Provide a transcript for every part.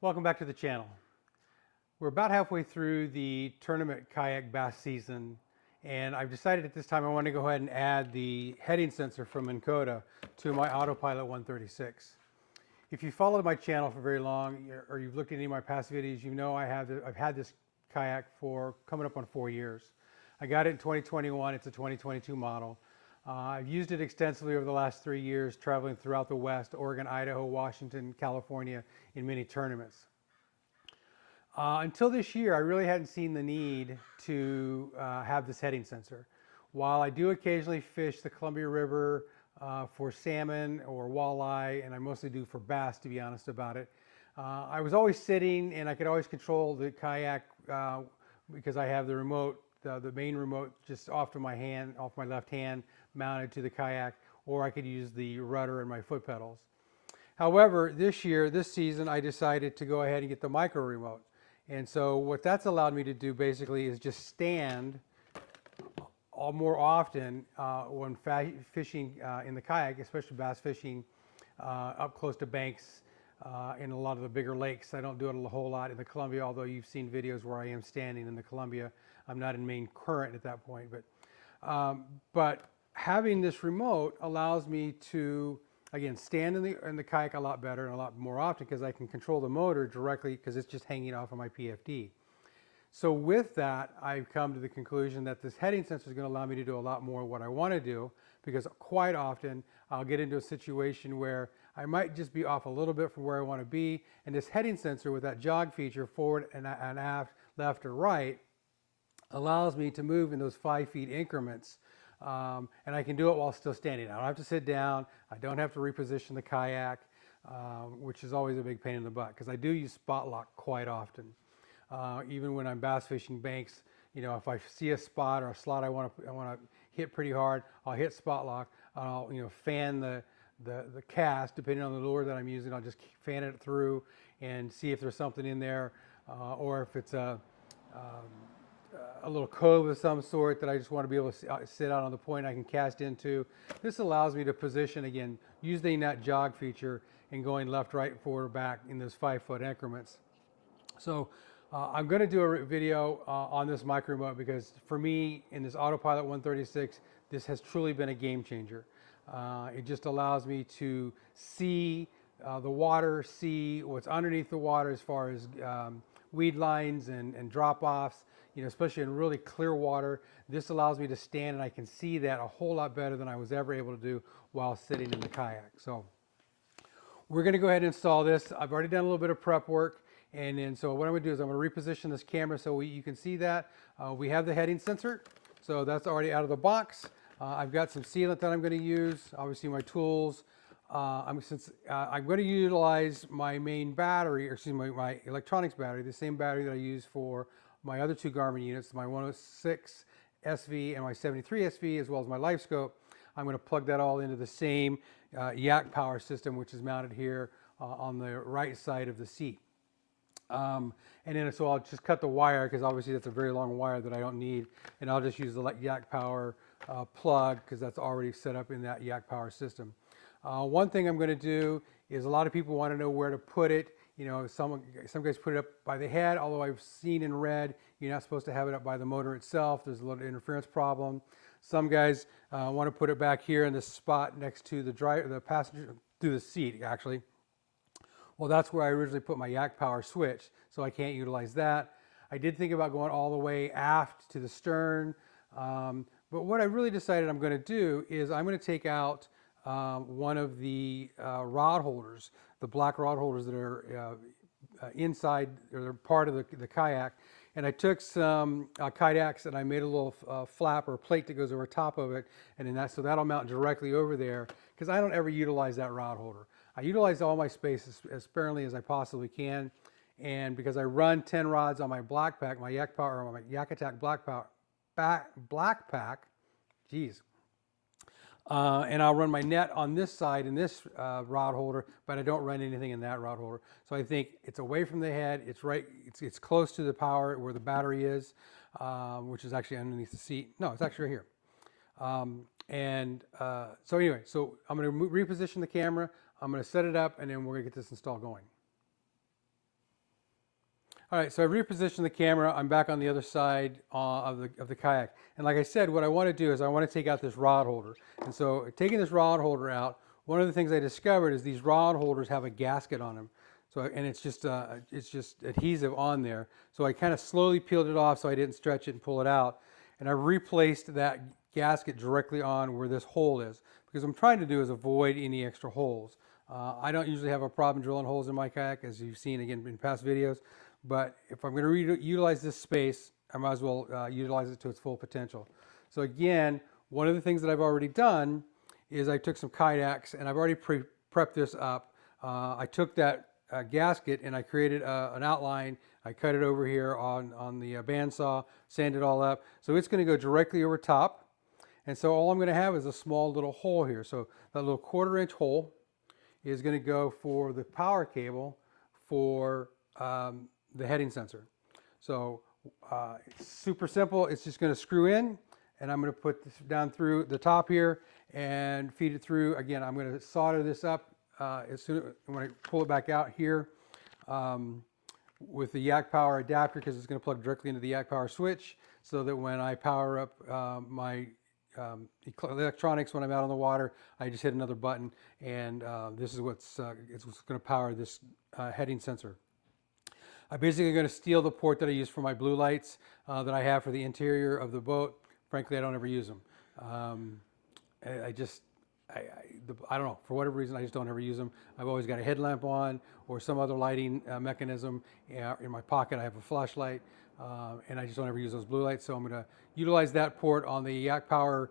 Welcome back to the channel. We're about halfway through the tournament kayak bass season, and I've decided at this time I want to go ahead and add the heading sensor from Minn Kota to my AutoPilot 136. If you followed my channel for very long, or you've looked at any of my past videos, you know I've had this kayak for coming up on 4 years. I got it in 2021. It's a 2022 model. I've used it extensively over the last 3 years, traveling throughout the West, Oregon, Idaho, Washington, California, in many tournaments. Until this year, I really hadn't seen the need to have this heading sensor. While I do occasionally fish the Columbia River for salmon or walleye, and I mostly do for bass, to be honest about it, I was always sitting and I could always control the kayak because I have the remote, the main remote just off to my hand, off my left hand, mounted to the kayak, or I could use the rudder and my foot pedals. However, this season, I decided to go ahead and get the micro remote. And so what that's allowed me to do basically is just stand more often when fishing in the kayak, especially bass fishing up close to banks in a lot of the bigger lakes. I don't do it a whole lot in the Columbia, although you've seen videos where I am standing in the Columbia. I'm not in main current at that point, but having this remote allows me to, again, stand in the kayak a lot better and a lot more often because I can control the motor directly because it's just hanging off of my PFD. So with that, I've come to the conclusion that this heading sensor is going to allow me to do a lot more of what I want to do, because quite often I'll get into a situation where I might just be off a little bit from where I want to be, and this heading sensor with that jog feature, forward and aft, left or right, allows me to move in those 5 feet increments. And I can do it while still standing. I don't have to sit down. I don't have to reposition the kayak, which is always a big pain in the butt because I do use spot lock quite often. Even when I'm bass fishing banks, you know, if I see a spot or a slot I want to hit pretty hard, I'll hit spot lock. I'll, you know, fan the cast depending on the lure that I'm using. I'll just fan it through and see if there's something in there, or if it's a little cove of some sort that I just want to be able to sit out on the point I can cast into. This allows me to position, again, using that jog feature and going left, right, forward, or back in those 5 foot increments. So I'm going to do a video on this micro remote because for me in this AutoPilot 136, this has truly been a game changer. It just allows me to see the water, see what's underneath the water as far as weed lines and drop-offs, you know, especially in really clear water. This allows me to stand and I can see that a whole lot better than I was ever able to do while sitting in the kayak. So we're going to go ahead and install this. I've already done a little bit of prep work. And then, so what I'm going to do is I'm going to reposition this camera so you can see that. We have the heading sensor, so that's already out of the box. I've got some sealant that I'm going to use, obviously my tools. I'm going to utilize my main battery, or excuse me, my electronics battery, the same battery that I use for my other 2 Garmin units, my 106 SV and my 73 SV, as well as my life scope. I'm going to plug that all into the same yak power system, which is mounted here on the right side of the seat. And then so I'll just cut the wire because obviously that's a very long wire that I don't need, and I'll just use the yak power plug because that's already set up in that yak power system. One thing I'm going to do is, a lot of people want to know where to put it. You know, some guys put it up by the head, although I've seen and read you're not supposed to have it up by the motor itself. There's a little interference problem. Some guys want to put it back here in the spot next to the passenger, to the seat actually. Well, that's where I originally put my yak power switch, so I can't utilize that. I did think about going all the way aft to the stern, but what I really decided I'm going to do is I'm going to take out one of the rod holders, the black rod holders that are inside, or they're part of the kayak, and I took some kayaks and I made a little flap or plate that goes over top of it, and then so that'll mount directly over there because I don't ever utilize that rod holder. I utilize all my space as sparingly as I possibly can, and because I run 10 rods on my black pack, my Yak Power, or my Yak Attack black pack, geez. And I'll run my net on this side in this rod holder, but I don't run anything in that rod holder. So I think it's away from the head. It's right. It's close to the power where the battery is, which is actually underneath the seat. No, it's actually right here. So anyway, so I'm going to reposition the camera. I'm going to set it up, and then we're going to get this install going. All right, so I repositioned the camera. I'm back on the other side of the kayak. And like I said, what I want to do is I want to take out this rod holder. And so taking this rod holder out, one of the things I discovered is these rod holders have a gasket on them. So, and it's just adhesive on there. So I kind of slowly peeled it off so I didn't stretch it and pull it out. And I replaced that gasket directly on where this hole is. Because what I'm trying to do is avoid any extra holes. I don't usually have a problem drilling holes in my kayak, as you've seen again in past videos. But if I'm going to utilize this space, I might as well utilize it to its full potential. So again, one of the things that I've already done is I took some kayaks and I've already prepped this up. I took that gasket and I created an outline. I cut it over here on the bandsaw, sanded it all up. So it's going to go directly over top. And so all I'm going to have is a small little hole here. So that little 1/4-inch hole is going to go for the power cable for the heading sensor. So it's super simple. It's just going to screw in, and I'm going to put this down through the top here and feed it through. Again, I'm going to solder this up as soon as when I pull it back out here with the yak power adapter, because it's going to plug directly into the yak power switch, so that when I power up my electronics when I'm out on the water, I just hit another button, and this is what's going to power this heading sensor. I'm basically going to steal the port that I use for my blue lights that I have for the interior of the boat. Frankly, I don't ever use them. I don't know, for whatever reason, I just don't ever use them. I've always got a headlamp on or some other lighting mechanism. In my pocket, I have a flashlight, and I just don't ever use those blue lights. So I'm going to utilize that port on the yak power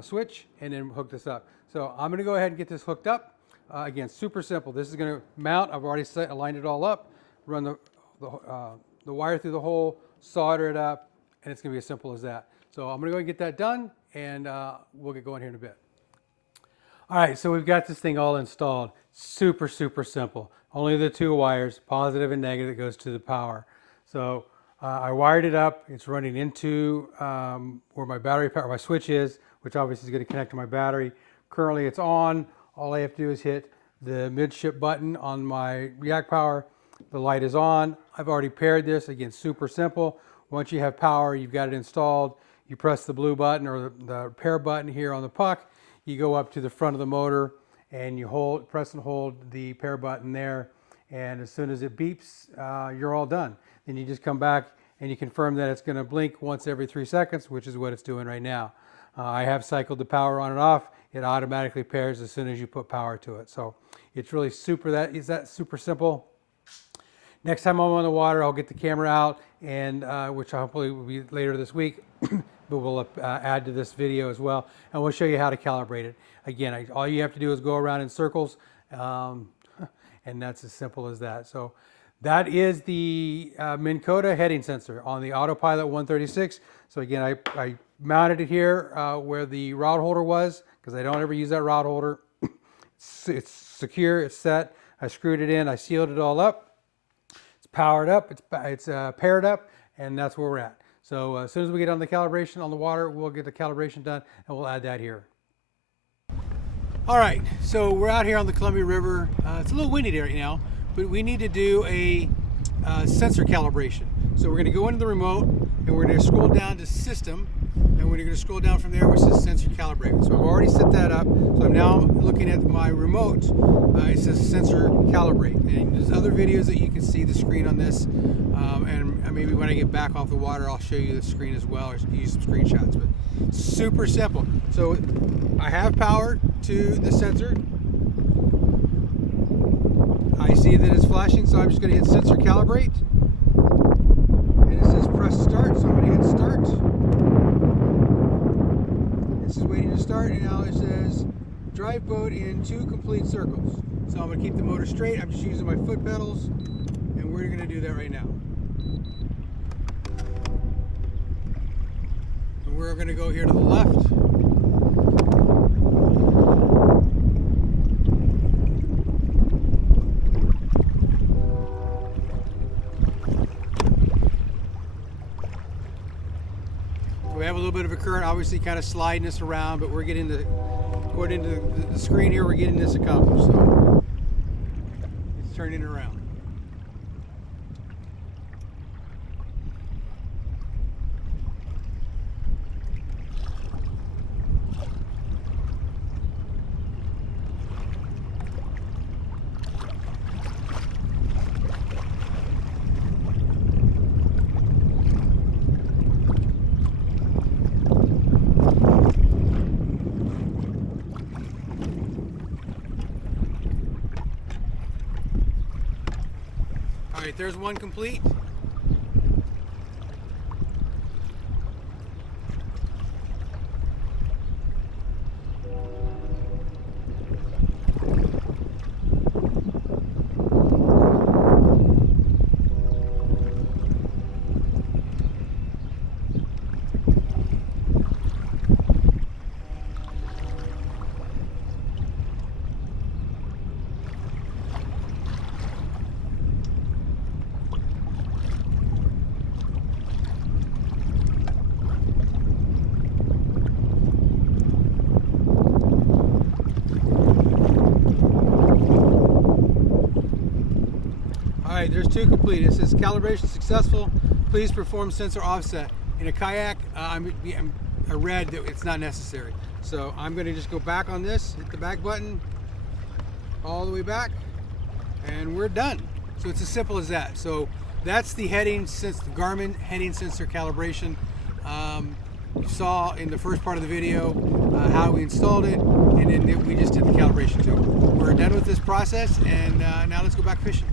switch and then hook this up. So I'm going to go ahead and get this hooked up. Again, super simple. This is going to mount. I've already aligned it all up. Run the wire through the hole, solder it up, and it's going to be as simple as that. So I'm going to go and get that done, and we'll get going here in a bit. All right, so we've got this thing all installed. Super, super simple. Only the 2 wires, positive and negative, that goes to the power. So I wired it up. It's running into where my battery power, my switch is, which obviously is going to connect to my battery. Currently it's on. All I have to do is hit the midship button on my yak power. The light is on. I've already paired this. Again, super simple. Once you have power, you've got it installed. You press the blue button or the pair button here on the puck. You go up to the front of the motor and you press and hold the pair button there. And as soon as it beeps, you're all done. Then you just come back and you confirm that it's going to blink once every 3 seconds, which is what it's doing right now. I have cycled the power on and off. It automatically pairs as soon as you put power to it. So it's really that super simple. Next time I'm on the water, I'll get the camera out, and which hopefully will be later this week, but we'll add to this video as well, and we'll show you how to calibrate it. Again, all you have to do is go around in circles, and that's as simple as that. So that is the Minn Kota Heading Sensor on the AutoPilot 136. So again, I mounted it here where the rod holder was, because I don't ever use that rod holder. It's secure, it's set. I screwed it in, I sealed it all up. Powered up, it's paired up, and that's where we're at. So as soon as we get on the calibration on the water, we'll get the calibration done, and we'll add that here. All right, so we're out here on the Columbia River. It's a little windy right now, but we need to do a sensor calibration. So we're going to go into the remote, and we're going to scroll down to System, and we're going to scroll down from there, which says Sensor Calibrate. So I've already set that up. So I'm now looking at my remote. It says Sensor Calibrate. And there's other videos that you can see the screen on this. And maybe when I get back off the water, I'll show you the screen as well, or use some screenshots. But super simple. So I have power to the sensor. I see that it's flashing, so I'm just going to hit Sensor Calibrate. And it says press start, so I'm going to hit start. This is waiting to start, and now it says drive boat in 2 complete circles. So I'm going to keep the motor straight. I'm just using my foot pedals, and we're going to do that right now. And we're going to go here to the left. We have a little bit of a current, obviously kind of sliding this around, but we're getting according to the screen here, we're getting this accomplished. So it's turning around. All right, there's one complete. All right, there's two complete. It says calibration successful. Please perform sensor offset. In a kayak, I read that it's not necessary. So I'm going to just go back on this, hit the back button, all the way back, and we're done. So it's as simple as that. So that's the heading sensor, the Garmin heading sensor calibration. You saw in the first part of the video how we installed it, and then we just did the calibration too. We're done with this process, and now let's go back fishing.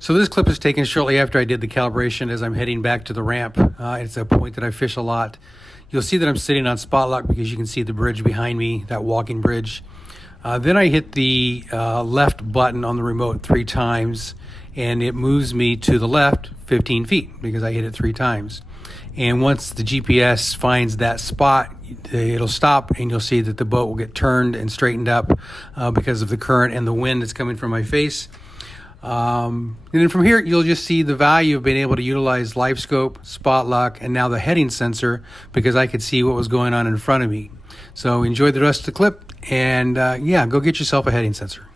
So this clip is taken shortly after I did the calibration as I'm heading back to the ramp. It's a point that I fish a lot. You'll see that I'm sitting on spot lock because you can see the bridge behind me, that walking bridge. Then I hit the left button on the remote 3 times, and it moves me to the left 15 feet because I hit it 3 times. And once the GPS finds that spot, it'll stop, and you'll see that the boat will get turned and straightened up because of the current and the wind that's coming from my face. And then from here, you'll just see the value of being able to utilize live scope, spot lock, and now the heading sensor because I could see what was going on in front of me. So enjoy the rest of the clip, and yeah, go get yourself a heading sensor.